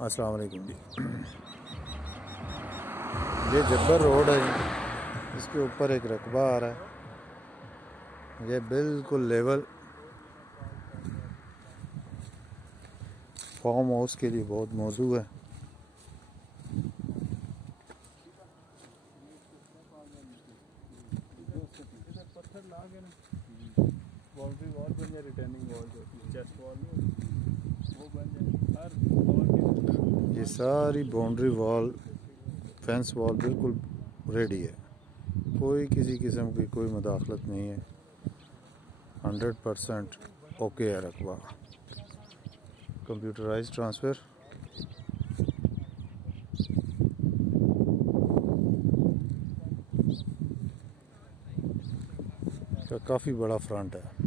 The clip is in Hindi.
अस्सलाम वालेकुम जी। ये जब्बर रोड है जी, इसके ऊपर एक रकबा आ रहा है। ये बिल्कुल लेवल फार्म हाउस के लिए बहुत मौजू है। बाउंड्री वॉल बन जाए, रिटर्निंग वॉल जो चेस्ट वॉल वो बन जाए हर वॉल। ये सारी बाउंड्री वॉल, फेंस वॉल बिल्कुल रेडी है। कोई किसी किस्म की कोई मुदाखलत नहीं है। 100% ओके है रकबा। कंप्यूटराइज ट्रांसफ़र का काफ़ी बड़ा फ्रंट है।